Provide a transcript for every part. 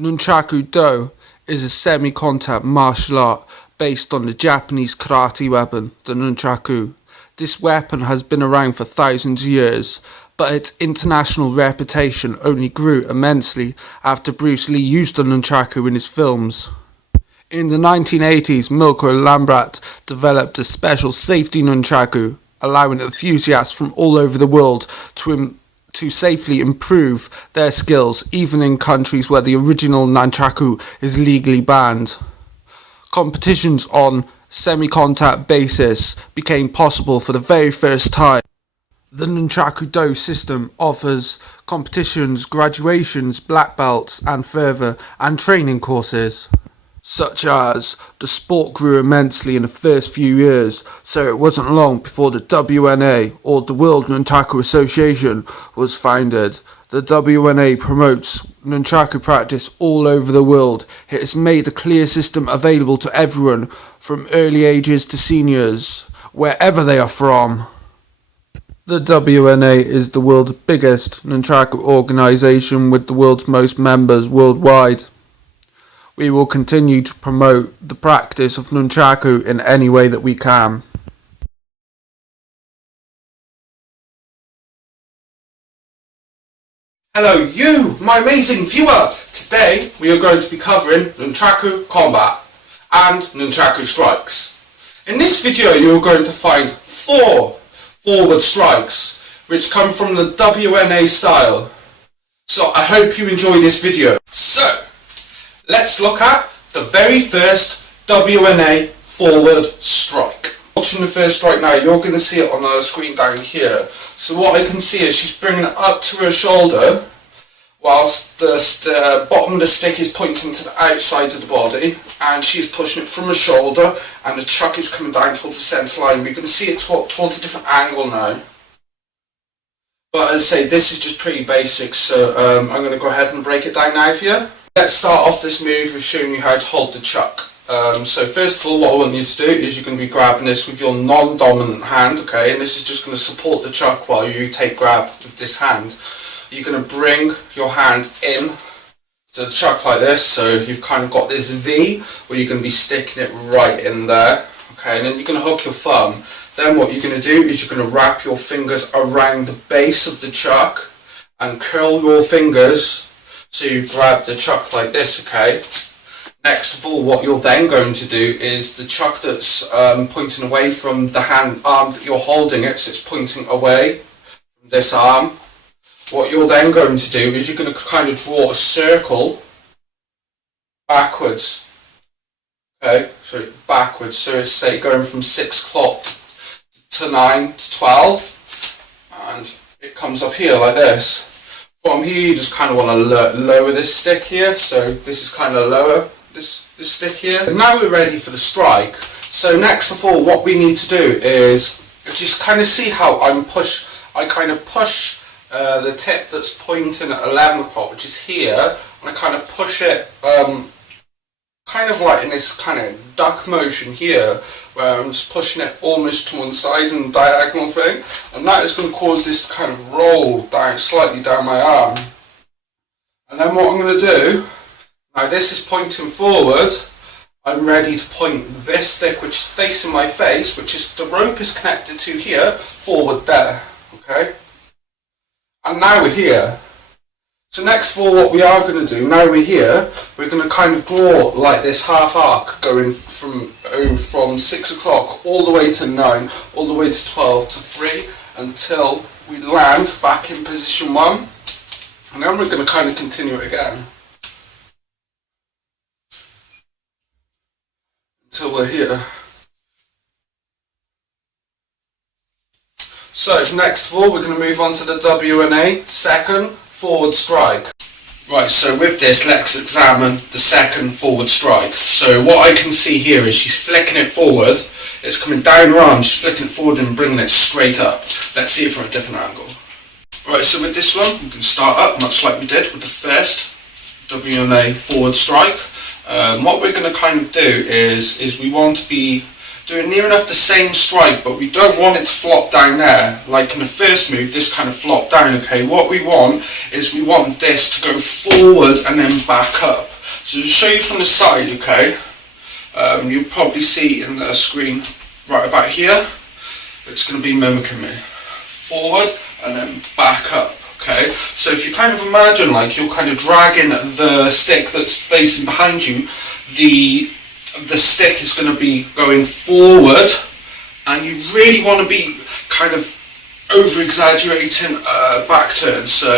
Nunchaku-do is a semi-contact martial art based on the Japanese karate weapon, the nunchaku. This weapon has been around for thousands of years, but its international reputation only grew immensely after Bruce Lee used the nunchaku in his films. In the 1980s, Milko Lambrat developed a special safety nunchaku, allowing enthusiasts from all over the world to safely improve their skills, even in countries where the original nunchaku is legally banned. Competitions on semi-contact basis became possible for the very first time. The Nunchaku-do system offers competitions, graduations, black belts, and further, and training courses. Such as, the sport grew immensely in the first few years, so it wasn't long before the WNA, or the World Nunchaku Association, was founded. The WNA promotes nunchaku practice all over the world. It has made a clear system available to everyone, from early ages to seniors, wherever they are from. The WNA is the world's biggest nunchaku organization with the world's most members worldwide. We will continue to promote the practice of nunchaku in any way that we can. Hello you, my amazing viewer! Today we are going to be covering Nunchaku combat and Nunchaku strikes. In this video you are going to find 4 forward strikes which come from the WNA style. So I hope you enjoy this video. So, let's look at the very first WNA forward strike. Watching the first strike now, you're going to see it on the screen down here. So what I can see is she's bringing it up to her shoulder whilst the bottom of the stick is pointing to the outside of the body, and she's pushing it from her shoulder and the chuck is coming down towards the centre line. We're going to see it towards a different angle now. But as I say, this is just pretty basic, so I'm going to go ahead and break it down now for you. Let's start off this move with showing you how to hold the chuck. So first of all, what I want you to do is you're going to be grabbing this with your non-dominant hand, okay, and this is just going to support the chuck while you take grab with this hand. You're going to bring your hand in to the chuck like this, so you've kind of got this V where you're going to be sticking it right in there, okay, and then you're going to hook your thumb. Then what you're going to do is you're going to wrap your fingers around the base of the chuck and curl your fingers so you grab the chuck like this, okay. Next of all, what you're then going to do is the chuck that's pointing away from the arm that you're holding it, so it's pointing away from this arm. What you're then going to do is you're going to kind of draw a circle backwards. Okay, so backwards, so it's say going from 6 o'clock to 9 to 12, and it comes up here like this. From here you just kind of want to lower this stick here, so this is kind of lower. This stick here. And now we're ready for the strike. So next of all, what we need to do is just kind of see how I kind of push the tip that's pointing at 11 o'clock, which is here, and I kind of push it kind of like in this kind of duck motion here, where I'm just pushing it almost to one side and diagonal thing, and that is going to cause this to kind of roll down slightly down my arm. And then what I'm going to do, now this is pointing forward, I'm ready to point this stick which is facing my face, which is the rope is connected to here, forward there, okay? And now we're here. So next of all, what we are going to do, now we're here, we're going to kind of draw like this half arc going from 6 o'clock all the way to 9, all the way to 12 to 3, until we land back in position 1. And then we're going to kind of continue it again. Until we're here. So next of all, we're going to move on to the WNA second forward strike. Right, so with this, let's examine the second forward strike. So what I can see here is she's flicking it forward, it's coming down her arm, she's flicking it forward and bringing it straight up. Let's see it from a different angle. Right, so with this one, we can start up much like we did with the first WNA forward strike. What we're going to kind of do is we want to be doing near enough the same strike, but we don't want it to flop down there. Like in the first move, this kind of flopped down, okay? What we want is we want this to go forward and then back up. So to show you from the side, okay? You'll probably see in the screen right about here, it's going to be mimicking me. Forward and then back up, okay? So if you kind of imagine like you're kind of dragging the stick that's facing behind you, the stick is going to be going forward, and you really want to be kind of over exaggerating back turn. So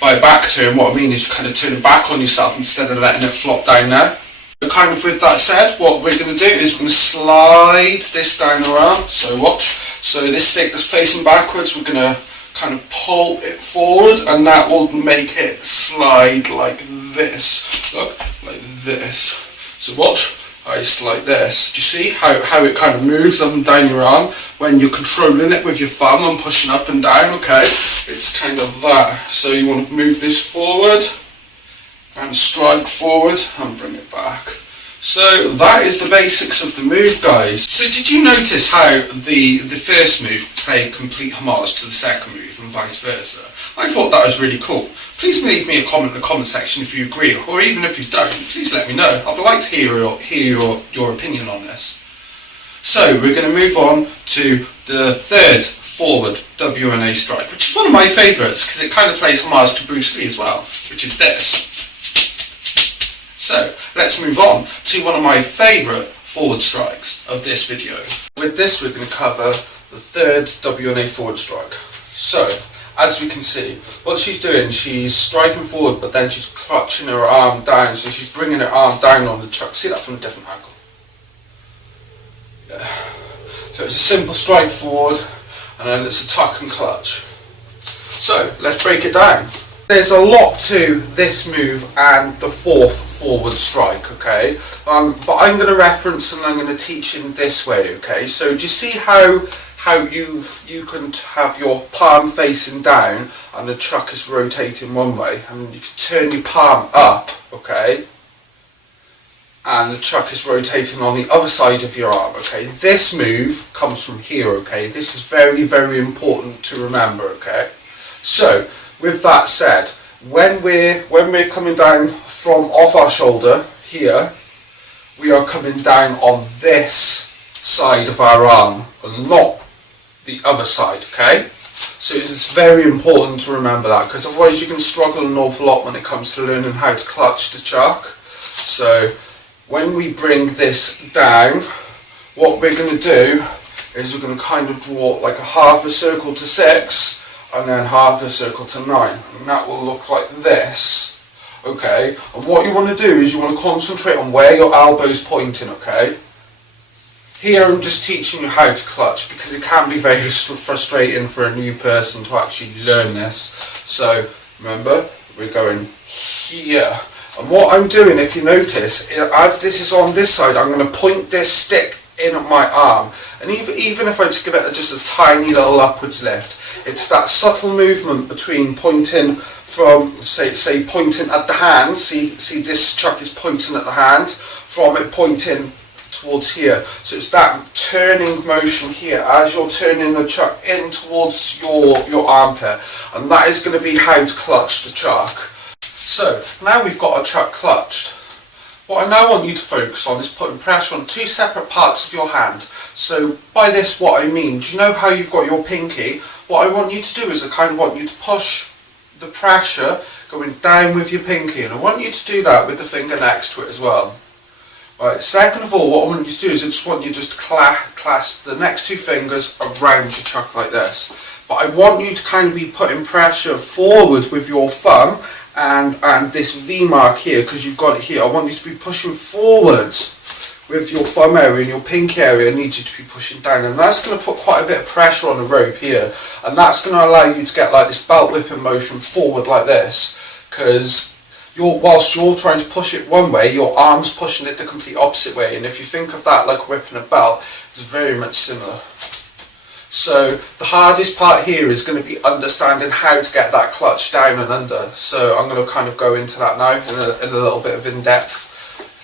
by back turn, what I mean is you're kind of turning back on yourself instead of letting it flop down there. So kind of with that said, what we're going to do is we're going to slide this down our arm. So watch. So this stick that's facing backwards, we're going to kind of pull it forward, and that will make it slide like this. Look, like this. So watch. I slide this. Do you see how it kind of moves up and down your arm when you're controlling it with your thumb and pushing up and down, okay? It's kind of that. So you want to move this forward and strike forward and bring it back. So that is the basics of the move, guys. So did you notice how the first move played complete homage to the second move and vice versa? I thought that was really cool. Please leave me a comment in the comment section if you agree, or even if you don't, please let me know. I'd like to hear your opinion on this. So we're going to move on to the third forward WNA strike, which is one of my favourites because it kind of plays homage to Bruce Lee as well, which is this. So let's move on to one of my favourite forward strikes of this video. With this we're going to cover the third WNA forward strike. So as we can see, what she's doing, she's striking forward, but then she's clutching her arm down, so she's bringing her arm down on the chuck. See that from a different angle. Yeah. So it's a simple strike forward, and then it's a tuck and clutch. So let's break it down. There's a lot to this move and the fourth forward strike, okay? But I'm going to reference and I'm going to teach in this way, okay? So do you see how you can have your palm facing down and the chuck is rotating one way, and you can turn your palm up, okay, and the chuck is rotating on the other side of your arm, okay? This move comes from here, okay? This is very, very important to remember, okay? So with that said, when we're coming down from off our shoulder here, we are coming down on this side of our arm and not the other side, okay? So it's very important to remember that, because otherwise you can struggle an awful lot when it comes to learning how to clutch the chuck. So when we bring this down, what we're going to do is we're going to kind of draw like a half a circle to 6 and then half a circle to 9, and that will look like this, okay? And what you want to do is you want to concentrate on where your elbow's pointing, okay? Here I'm just teaching you how to clutch, because it can be very frustrating for a new person to actually learn this. So remember, we're going here. And what I'm doing, if you notice, as this is on this side, I'm going to point this stick in at my arm. And even if I just give it just a tiny little upwards lift, it's that subtle movement between pointing from, say pointing at the hand, see this chuck is pointing at the hand, from it pointing towards here. So it's that turning motion here as you're turning the chuck in towards your armpit, and that is going to be how to clutch the chuck. So now we've got our chuck clutched. What I now want you to focus on is putting pressure on two separate parts of your hand. So by this what I mean, do you know how you've got your pinky? What I want you to do is I kind of want you to push the pressure going down with your pinky, and I want you to do that with the finger next to it as well. Right, second of all, what I want you to do is I just want you to clasp the next two fingers around your chuck like this. But I want you to kind of be putting pressure forward with your thumb and this V mark here, because you've got it here. I want you to be pushing forwards with your thumb area, and your pinky area I need you to be pushing down, and that's going to put quite a bit of pressure on the rope here, and that's going to allow you to get like this belt whipping motion forward like this, because whilst you're trying to push it one way, your arm's pushing it the complete opposite way, and if you think of that like whipping a belt, it's very much similar. So the hardest part here is going to be understanding how to get that clutch down and under. So I'm going to kind of go into that now in a little bit of in-depth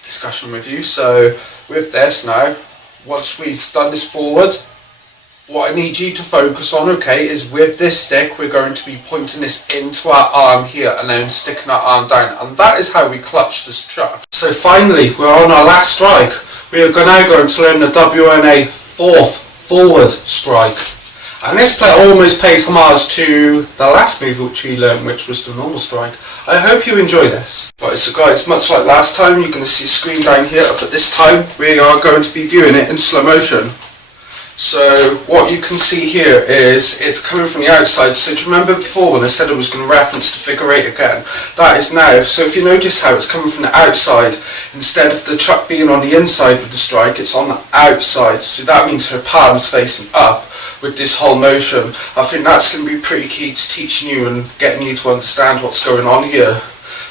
discussion with you. So with this now, once we've done this forward, what I need you to focus on, okay, is with this stick we're going to be pointing this into our arm here and then sticking our arm down, and that is how we clutch this chuck. So finally, we're on our last strike. We are now going to learn the WNA fourth forward strike. And this play almost pays homage to the last move which we learned, which was the normal strike. I hope you enjoy this. Right, so guys, much like last time, you're going to see a screen down here, but this time we are going to be viewing it in slow motion. So what you can see here is it's coming from the outside. So do you remember before when I said I was going to reference the figure eight again? That is now. So if you notice how it's coming from the outside, instead of the chuck being on the inside with the strike, it's on the outside. So that means her palm's facing up with this whole motion. I think that's going to be pretty key to teaching you and getting you to understand what's going on here.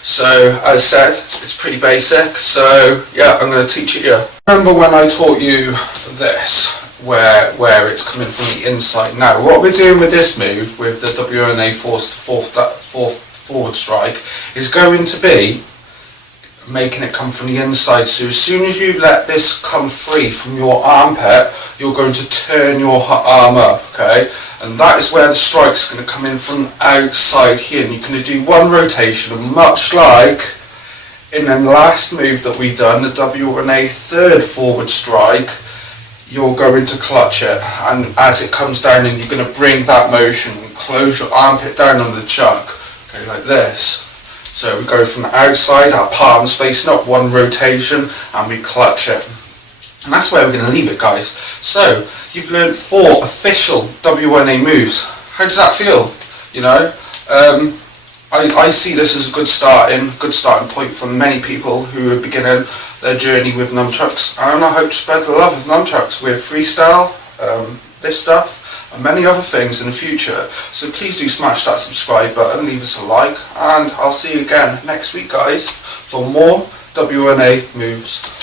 So as I said, it's pretty basic. So yeah, I'm going to teach it you. Remember when I taught you this? Where it's coming from the inside. Now what we're doing with this move, with the WNA fourth forward strike, is going to be making it come from the inside. So as soon as you let this come free from your armpit, you're going to turn your arm up, okay? And that is where the strike's going to come in from outside here, and you're going to do one rotation, and much like in the last move that we done, the WNA third forward strike, you're going to clutch it, and as it comes down, and you're going to bring that motion and close your armpit down on the chuck, okay, like this. So we go from the outside, our palms facing up, one rotation, and we clutch it. And that's where we're going to leave it, guys. So you've learned 4 official WNA moves. How does that feel? You know, I see this as a good starting point for many people who are beginning their journey with nunchucks, and I hope to spread the love of nunchucks with freestyle, this stuff, and many other things in the future. So please do smash that subscribe button, leave us a like, and I'll see you again next week, guys, for more WNA moves.